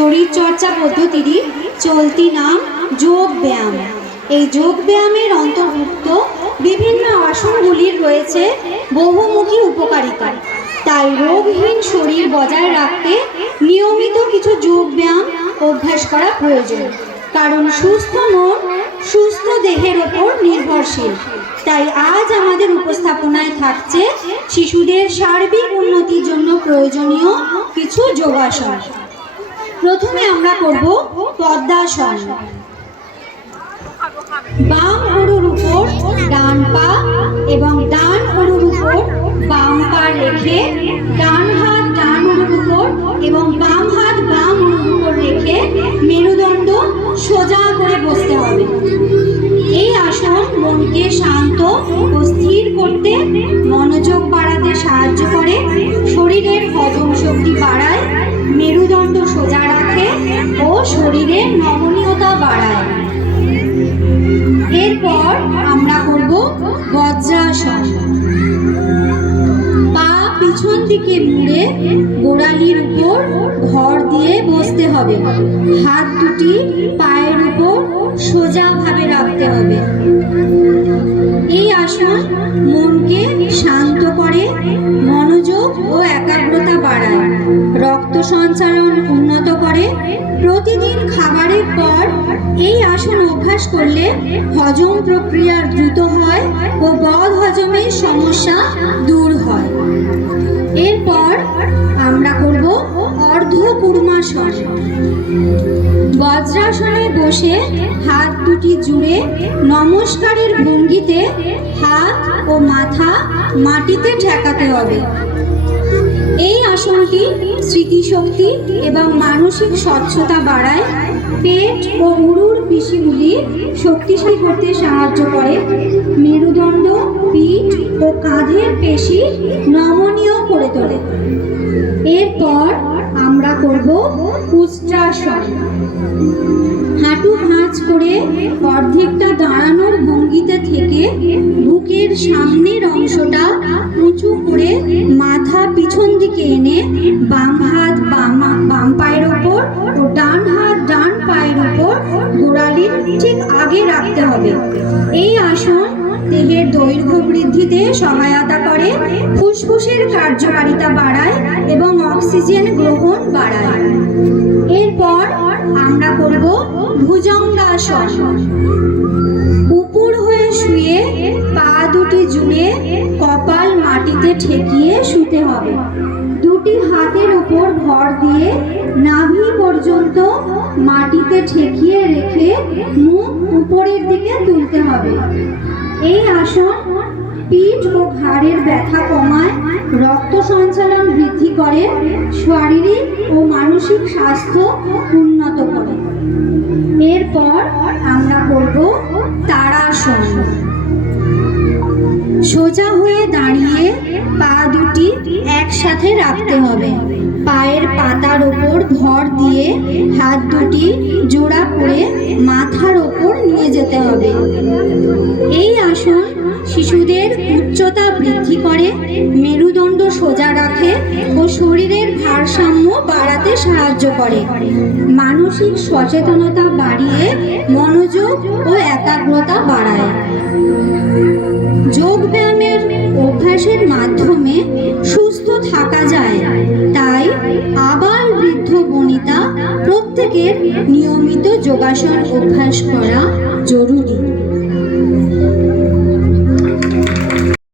শরীরচর্চা পদ্ধতিরই চলতি নাম যোগ ব্যায়াম। এই যোগ ব্যায়ামের অন্তর্ভুক্ত বিভিন্ন আসনগুলির রয়েছে বহুমুখী উপকারিতা। তাই রোগহীন শরীর বজায় রাখতে নিয়মিত কিছু যোগ ব্যায়াম অভ্যাস করা প্রয়োজন, কারণ সুস্থ মন সুস্থ দেহের ওপর নির্ভরশীল। তাই আজ আমাদের উপস্থাপনায় থাকছে শিশুদের সার্বিক উন্নতির জন্য প্রয়োজনীয় কিছু যোগাসন। প্রথমে আমরা করব পদ্মাসন। বাম উরুর উপর ডান পা এবং ডান উরুর উপর বাম পা রেখে ডান হাত ডান উরুর উপর এবং বাম হাত বাম উরুর উপর রেখে মেরুদণ্ড সোজা করে বসতে হবে। এই আসন মনকে শান্ত ও স্থির করতে, মনোযোগ বাড়াতে সাহায্য করে, শরীরের হজম শক্তি বাড়ায়, মেরুদণ্ড সোজা রাখে ও শরীরের নমনীয়তা বাড়ায়। এরপর আমরা করব বজ্রাসন। পা পিছন দিকে মুড়ে গোড়ালির উপর ভর দিয়ে বসতে হবে। হাত দুটি পায়ের উপর সোজাভাবে রাখতে হবে। এই আসন মনকে শান্ত করে, মনোযোগ ও একাগ্রতা বাড়ায়, রক্ত সঞ্চালন উন্নত করে। প্রতিদিন খাবারের পর এই আসন অভ্যাস করলে হজম প্রক্রিয়া দ্রুত হয় ও বদ হজমের সমস্যা দূর হয়। এরপর আমরা করব অর্ধকুর্মাসন। বজ্রাসনে বসে হাত দুটি জুড়ে নমস্কারের ভঙ্গিতে হাত ও মাথা মাটিতে ঠেকাতে হবে। এই আসনটি স্মৃতিশক্তি এবং মানসিক স্বচ্ছতা বাড়ায়, পেট ও উরুর পেশিগুলি শক্তিশালী করতে সাহায্য করে, মেরুদণ্ড, পিঠ ও কাঁধের পেশি নমনীয় করে তোলে। এরপর আমরা করব উষ্ট্রাসন। হাঁটু ভাঁজ করে অর্ধেকটা দাঁড়ানোর ভঙ্গিতে থেকে বুকের সামনের অংশটা উঁচু করে মাথা পিছন দিকে এনে বাম হাত বাম পায়ের ওপর ও ডান হাত ডান পায়ের ওপর গোড়ালির ঠিক আগে রাখতে হবে। এই আসন দেহের দৈর্ঘ্য বৃদ্ধিতে সহায়তা করে, ফুসফুসের কার্যকারিতা বাড়ায় এবং অক্সিজেন গ্রহণ বাড়ায়। এরপর আমরা করব ভুজঙ্গাসন। উপর হয়ে শুয়ে পা দুটি জুড়ে কপাল মাটিতে ঠেকিয়ে শুতে হবে। দুটি হাতের উপর ভর দিয়ে নাভি পর্যন্ত মাটিতে ঠেকিয়ে রেখে মুখ উপরের দিকে তুলতে হবে। এই আসন পিঠ ও ঘাড়ের ব্যথা কমায়, রক্ত সঞ্চালন বৃদ্ধি করে, শারীরিক ও মানসিক স্বাস্থ্য উন্নত করে। এরপর আমরা করব তাড়াসন। সোজা হয়ে দাঁড়িয়ে পা দুটি একসাথে রাখতে হবে। পায়ের পাতার ওপর ভর দিয়ে হাত দুটি জোড়া করে মাথার ওপর নিয়ে যেতে হবে। এই আসন শিশুদের উচ্চতা বৃদ্ধি করে, মেরুদণ্ড সোজা রাখে ও শরীরের ভারসাম্য বাড়াতে সাহায্য করে, মানসিক সচেতনতা বাড়িয়ে মনোযোগ ও একাগ্রতা বাড়ায়। যোগ ব্যায়ামের অভ্যাসের মাধ্যমে সুস্থ থাকা যায়, তাই আবাল বৃদ্ধ বনিতা প্রত্যেকের নিয়মিত যোগাসন অভ্যাস করা জরুরি।